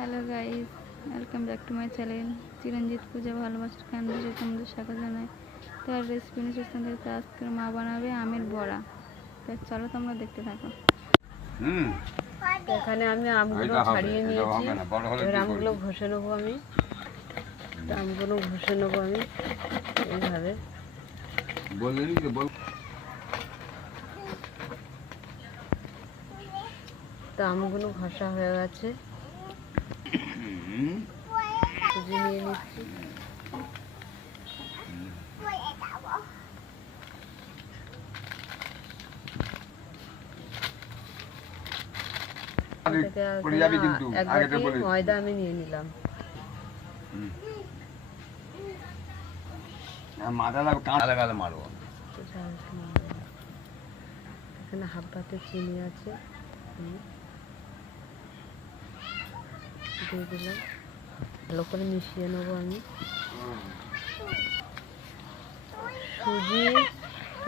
Hello guys, welcome back to my channel Chiranjit Puja ভালোবাসার কান্ডে তোমাদের স্বাগত জানাই। তো আর রেসিপি নিয়ে সুস্থ থেকে আজকে মা বানাবে আমের বড়া। তো চলো তোমরা দেখতে থাকো। এখানে আমি আমগুলো ছাড়িয়ে নিয়েছি, এবার আমগুলো ঘষে নেবো আমি। আমগুলো ঘষে নেবো আমি এইভাবে। তো আমগুলো ঘষা হয়ে গেছে, সুজি নিয়ে নিচ্ছি। ময়দা আমি নিয়ে নিলাম, এখানে হাফ পাতে চিনি আছে, দিয়ে দিলাম। ভালো করে মিশিয়ে নেবো আমি। সুজি,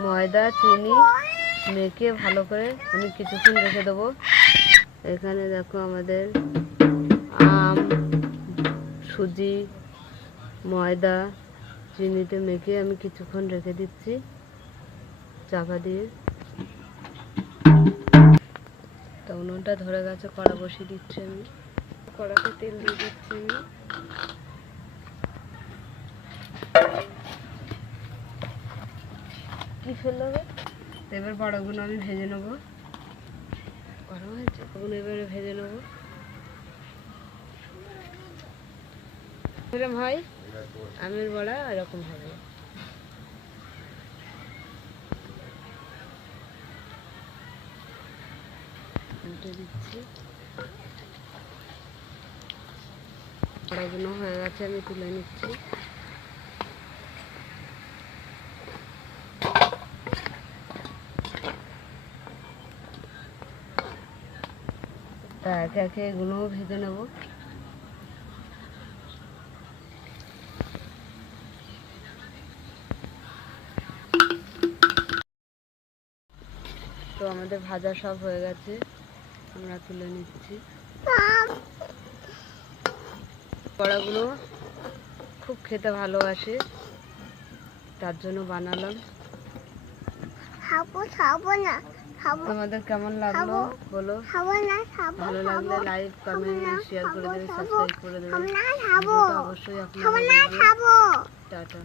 ময়দা, চিনি মেখে ভালো করে আমি কিছুক্ষণ রেখে দেবো। এখানে দেখো আমাদের আম, সুজি, ময়দা, চিনিতে মেখে আমি কিছুক্ষণ রেখে দিচ্ছি চাপা দিয়ে। তো উনুনটা ধরে গেছে, কড়া বসিয়ে দিচ্ছি আমি। কড়াতে তেল দিয়ে দিচ্ছি আমি। কি ফেলবে? এবার বড়গুলো আমি ভেজে নেবো। গরম হয়েছে, ওগুলো এবারে ভেজে নেবো। এরকম হয় আমের বড়া, এরকম হবে। উল্টে দিচ্ছি। বড়াগুলো হয়ে গেছে, আমি তুলে নিচ্ছি। তা একে একে এগুলোও ভেজে নেব। তো আমাদের ভাজা সব হয়ে গেছে, আমরা তুলে নিচ্ছি। বড়াগুলো খুব খেতে ভালোবাসে, তার জন্য বানালাম। তোমাদের কেমন লাগলো বলো? ভালো লাগলে লাইক, কমেন্ট, শেয়ার করে দেবে, সাবস্ক্রাইব করে দেবে। অবশ্যই আপনারা টাটা।